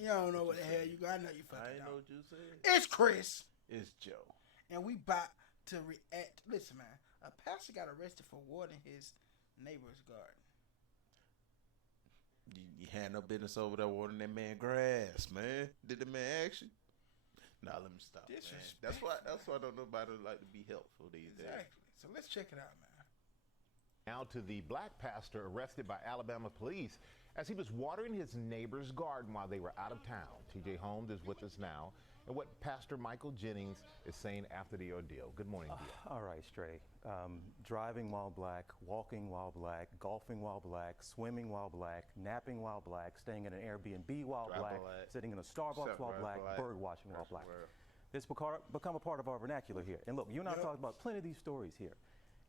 You don't know what the hell you got. I know you fucking I ain't know don't. what you said. It's Chris. It's Joe. And we about to react. Listen, man. A pastor got arrested for watering his neighbor's garden. You had no business over there watering that man grass, man. Did the man ask you? Nah, let me stop, man. That's why don't nobody like to be helpful these days. Exactly. So let's check it out, man. Now to the black pastor arrested by Alabama police as he was watering his neighbor's garden while they were out of town. TJ Holmes is with us now, and what Pastor Michael Jennings is saying after the ordeal. Good morning, dear. All right, Stray. Driving while black, walking while black, golfing while black, swimming while black, napping while black, staying in an Airbnb while black, sitting in a Starbucks while black, bird watching while black. It's become a part of our vernacular here. And look, you and I talked about plenty of these stories here.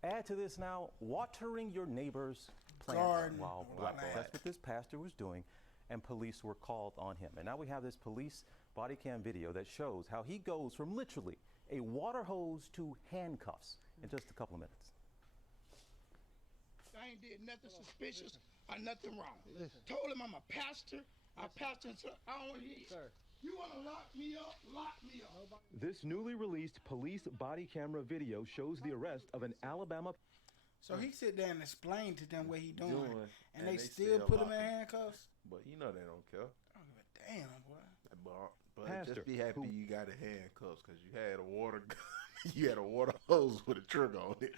Add to this now, watering your neighbor's plants while black. That's what this pastor was doing, and police were called on him. And now we have this police body cam video that shows how he goes from literally a water hose to handcuffs in just a couple of minutes. I ain't did nothing suspicious or nothing wrong. Told him I'm a pastor. I pastor until I don't want to hear you. Sir. You want to lock me up? Lock me up. This newly released police body camera video shows the arrest of an Alabama. So he sit there and explain to them what he doing, and they still put him in handcuffs. But you know they don't care. I don't give a damn, boy. But Pastor, just be happy you got a handcuffs because you had a water you had a water hose with a trigger on it.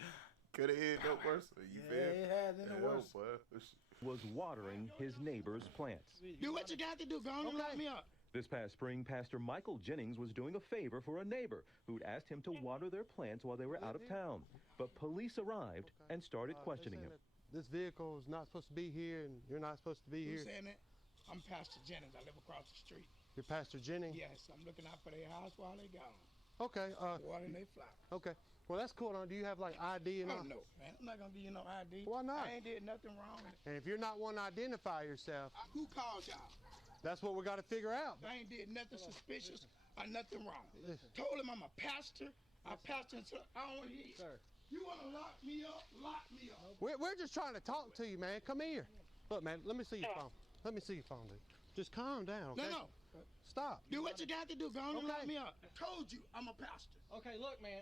Could have ended up worse. You feel? It had ended worse. Was watering his neighbor's plants. Do what you got to do. Go on and lock me up. This past spring, Pastor Michael Jennings was doing a favor for a neighbor who'd asked him to water their plants while they were out of town. But police arrived and started questioning him. This vehicle is not supposed to be here, and you're not supposed to be Who's here. saying that? I'm Pastor Jennings. I live across the street. You're Pastor Jennings? Yes, I'm looking out for their house while they gone. Okay. Watering they flower. Okay. Well, that's cool. Now, do you have like ID and all? Oh, no, man. I'm not going to give you no ID. Why not? I ain't did nothing wrong. And if you're not one to identify yourself, Who called y'all? that's what we got to figure out. I ain't did nothing suspicious or nothing wrong. Told him I'm a pastor. I pastor until I don't want to hear you. Sir. You want to lock me up? Lock me up. We're just trying to talk to you, man. Come here. Look, man, let me see your phone. Let me see your phone, dude. Just calm down, okay? No. Stop. Do what you got to do. Go on and lock me up. I told you I'm a pastor. Okay, look, man.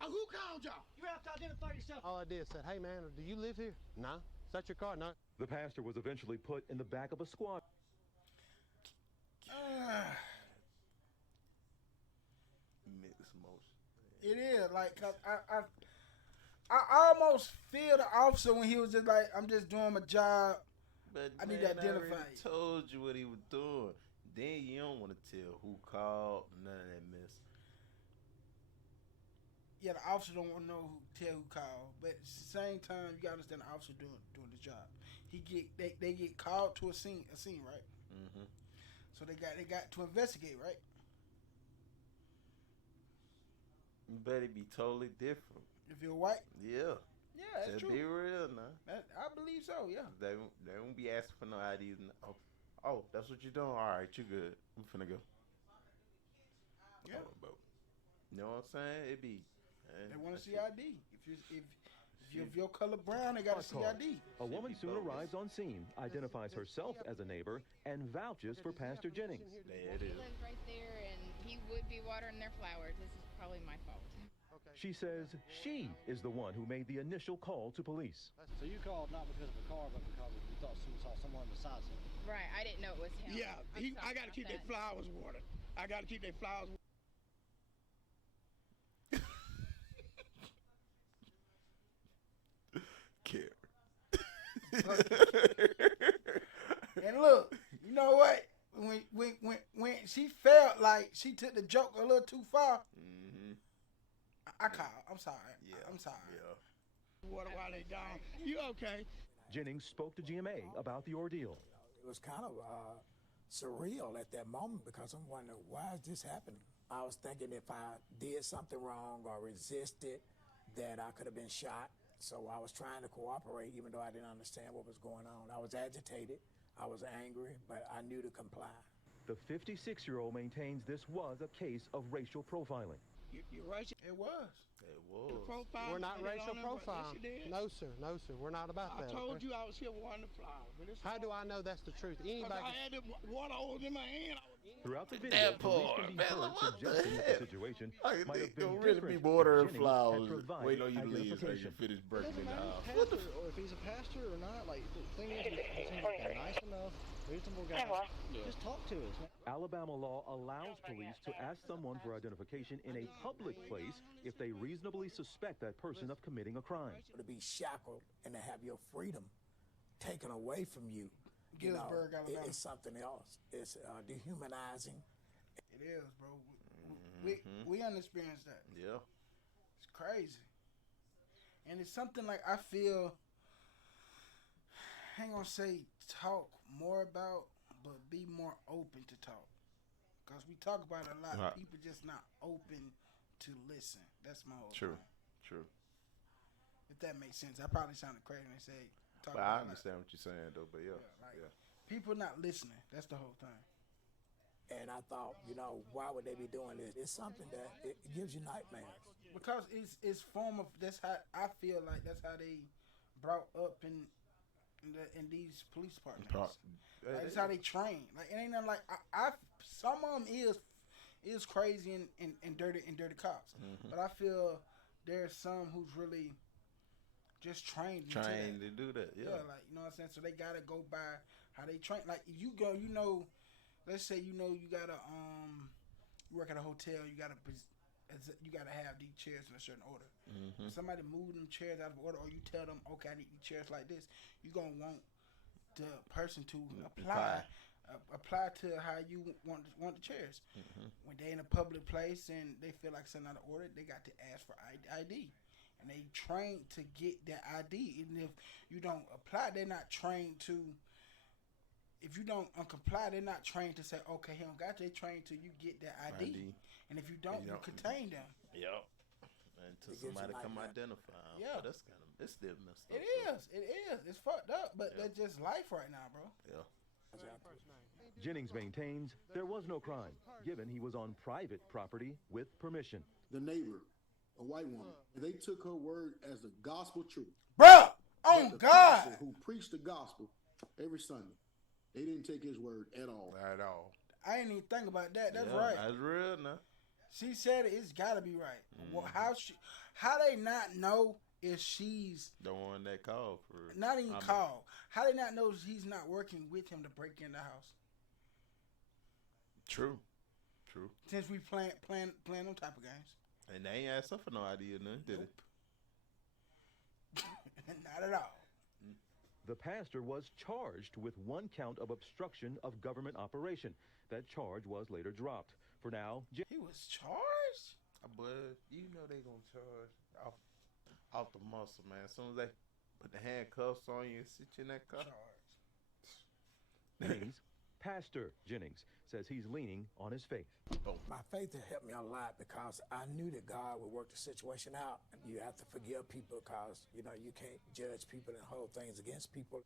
Who called y'all? You have to identify yourself. All I did said, hey, man, do you live here? No. Is that your car? No. The pastor was eventually put in the back of a squad. Mixed emotion. It is like, cause I almost feel the officer when he was just like, I'm just doing my job. But I need man, to identify I already you. told you what he was doing. Then you don't want to tell who called, none of that mess. Yeah, the officer don't want to know tell who called, but at the same time, you gotta understand the officer doing the job. They get called to a scene, right? Mm-hmm. So they got to investigate, right? You better be totally different. If you're white, Yeah. yeah, that's Just true. be real now. I believe so. Yeah. They won't be asking for no IDs. Oh, that's what you're doing? All right, you good. I'm finna go. Yeah. You know what I'm saying? It be. They want to see ID. If your color brown, they got to see ID. A woman soon arrives on scene, identifies herself as a neighbor, and vouches for Pastor Jennings. There it He is. lives right there, and he would be watering their flowers. This is probably my fault. She says she is the one who made the initial call to police. So you called not because of a car, but because you thought you saw someone besides him. Right, I didn't know it was him. Yeah, I got to keep their flowers watered. I got to keep their flowers watered. Care. And look, you know what? When she felt like she took the joke a little too far, I called. I'm sorry. Yeah. I'm sorry. Yeah. Water while they gone. You okay? Jennings spoke to GMA about the ordeal. It was kind of surreal at that moment because I'm wondering, why is this happening? I was thinking if I did something wrong or resisted, that I could have been shot. So I was trying to cooperate, even though I didn't understand what was going on. I was agitated, I was angry, but I knew to comply. The 56-year-old maintains this was a case of racial profiling. You racial? It was. It was. Profile, We're not racial yes, profiling. you did. No, sir. No, sir. We're not about I that. told okay? you I was here wanting the flowers. How do I know that's the truth? Anybody? I had the water over in my hand. Throughout the video, That police part, can be man, heard what the suggesting that heck? the situation I might have been don't really be different watering if Jennings flowers. had provided Wait on you to leave so you identification. finish It breaking doesn't it matter off. if he's pastor or if he's a pastor or not. Like the thing is, he seems like a nice enough, reasonable guy. Just talk to us, man. Alabama law allows police to ask someone for identification in a public place if they reasonably suspect that person of committing a crime. To be shackled and to have your freedom taken away from you, Gillsburg, Alabama. it's something else. It's dehumanizing. It is, bro. We unexperienced that. Yeah. It's crazy. And it's something like I feel, I ain't gonna say talk more about, but be more open to talk. Because we talk about it a lot. Right. People just not open to listen. That's my whole True. point. True. If that makes sense. I probably sounded crazy when I say talk But about I it a lot. understand what you're saying, though. But yeah. Like, Yeah. people not listening. That's the whole thing. And I thought, why would they be doing this? It's something that it gives you nightmares. Because it's form of, that's how I feel like that's how they brought up in these police departments. Like, that's how they train. Like it ain't nothing like I some of them is crazy and dirty cops. Mm-hmm. But I feel there's some who's really just trained into Trained that. to do that. Yeah. Like you know what I'm saying. So they gotta go by how they train. Like if you go, let's say you gotta you work at a hotel, you gotta have these chairs in a certain order. Mm-hmm. If somebody move them chairs out of order, or you tell them, okay, I need these chairs like this, you're gonna want the person to apply to how you want the chairs. Mm-hmm. When they in a public place and they feel like something out of order, they got to ask for ID. And they train to get that ID. Even if you don't apply, they're not trained to. If you don't comply, they're not trained to say, okay, he don't got to. They trained to you get that ID. And if you don't, you contain them. Yep. Until somebody come identify them. Yeah. But that's it's still messed up. It is. It's fucked up, but that's just life right now, bro. Yeah. Jennings maintains there was no crime, given he was on private property with permission. The neighbor, a white woman, they took her word as the gospel truth. Bruh! Oh, God! Pastor who preached the gospel every Sunday. They didn't take his word at all. At all. I ain't even think about that. That's right. That's real now. She said it's got to be right. Well, how they not know if she's the one that called for not even called? How they not know he's not working with him to break in the house? True. Since we playing them type of games. And they ain't asked her for no idea, none, did it? Not at all. The pastor was charged with one count of obstruction of government operation. That charge was later dropped. For now, he was charged? But you know they gonna charge off the muscle, man. As soon as they put the handcuffs on you and sit you in that car. Pastor Jennings says he's leaning on his faith. My faith has helped me a lot because I knew that God would work the situation out. You have to forgive people because, you can't judge people and hold things against people.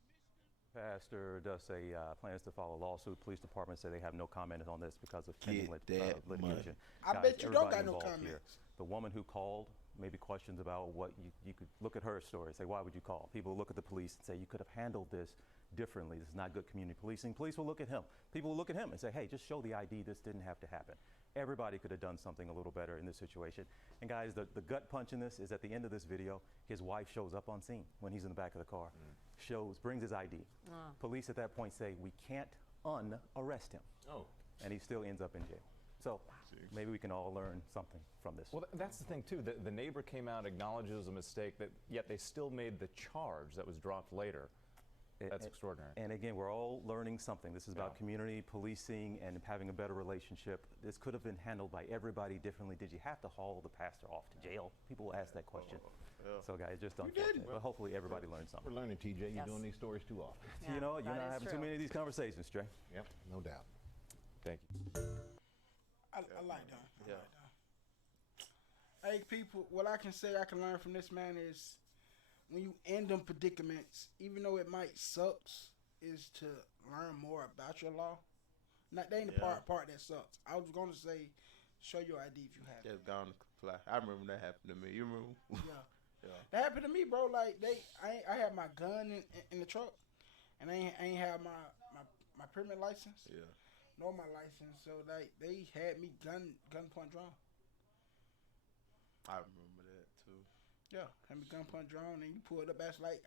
Pastor does say plans to file a lawsuit. Police department say they have no comment on this because of pending litigation. I bet you don't got no comments. The woman who called, maybe questions about what you could look at her story, say, why would you call? People look at the police and say, you could have handled this differently. This is not good community policing. Police will look at him. People will look at him and say, hey, just show the ID. This didn't have to happen. Everybody could have done something a little better in this situation. And guys, the gut punch in this is at the end of this video, his wife shows up on scene when he's in the back of the car, brings his ID. Police at that point say, we can't unarrest him. And he still ends up in jail. So maybe we can all learn something from this. Well, that's the thing, too. The neighbor came out, acknowledges a mistake, yet they still made the charge that was dropped later. That's extraordinary. And again, we're all learning something. This is about community policing and having a better relationship. This could have been handled by everybody differently. Did you have to haul the pastor off to jail? People will ask that question. So guys, just don't. But hopefully everybody learns something. We're learning, TJ. You're doing these stories too often. Yeah, you're not having too many of these conversations, Trey. Yep, no doubt. Thank you. I like that. Hey, people, what I can say I can learn from this man is when you end them predicaments, even though it might sucks, is to learn more about your law. Not that ain't the part that sucks. I was going to say Show your ID if you have it. Just gone to fly. I remember that happened to me. You remember? Yeah. Yeah. That happened to me, bro. Like I had my gun in the truck, and I ain't have my permit license. Yeah. Nor my license. So like they had me gun point drawn. I remember that too. Yeah, had me gun point drawn, and you pull it up. That's like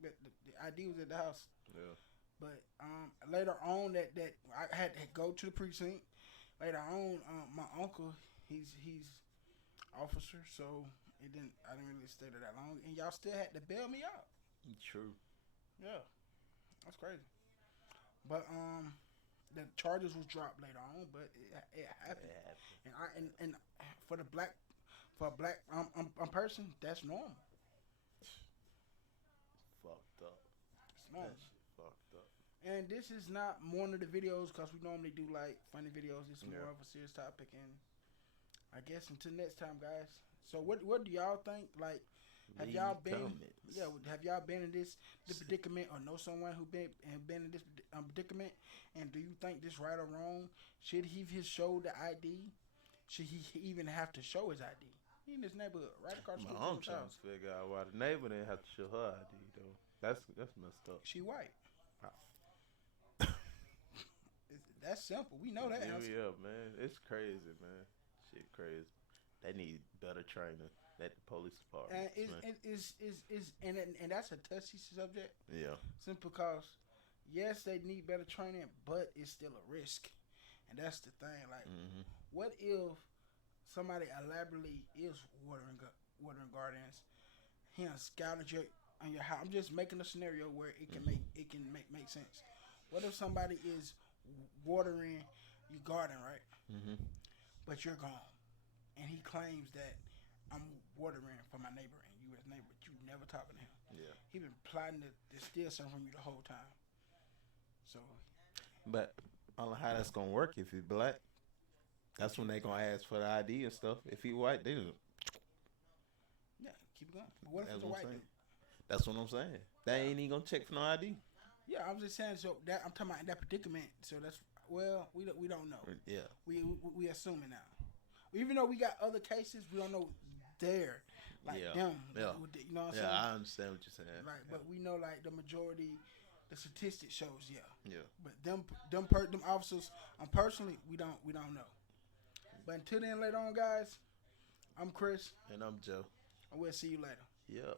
the ID was at the house. Yeah. But later on, that I had to go to the precinct. Later on, my uncle, he's officer, so I didn't really stay there that long, and y'all still had to bail me out. True. Yeah, that's crazy. But the charges was dropped later on, but it happened. And for a black person, that's normal. Fucked up. It's normal. That shit fucked up. And this is not one of the videos because we normally do like funny videos. It's more of a serious topic, and I guess until next time, guys. So what do y'all think? Like, have y'all been? Yeah, have y'all been in this predicament, or know someone who been in this predicament? And do you think this right or wrong? Should he have showed the ID? Should he even have to show his ID? He in this neighborhood, right across the street I'm from his trying house. to figure out why the neighbor didn't have to show her ID though. That's messed up. She white. That's simple. We know that. Yeah, man. It's crazy, man. Shit crazy. They need better training at the police department. And that's a touchy subject. Yeah. Simply because, yes, they need better training, but it's still a risk. And that's the thing. Like, what if somebody elaborately is watering gardens? He scouted on your house. I'm just making a scenario where it can make sense. What if somebody is watering your garden, right? But you're gone, and he claims that I'm watering for my neighbor, and you his neighbor, but you never talking to him. Yeah. He been plotting to steal something from you the whole time. So. But I don't know how that's gonna work if he's black. That's when they gonna ask for the ID and stuff. If he white, they just. Yeah, keep going. But what if it's a white dude? That's what I'm saying. They ain't even gonna check for no ID. Yeah, I'm just saying. So that I'm talking about that predicament. So that's we don't know. Yeah. We assuming now. Even though we got other cases, we don't know them. Yeah. You know what I'm saying? Yeah, I understand what you're saying. Right, but we know like the majority, the statistic shows Yeah. But them officers, personally, we don't know. But until then, later on, guys, I'm Chris. And I'm Joe. And we'll see you later. Yeah.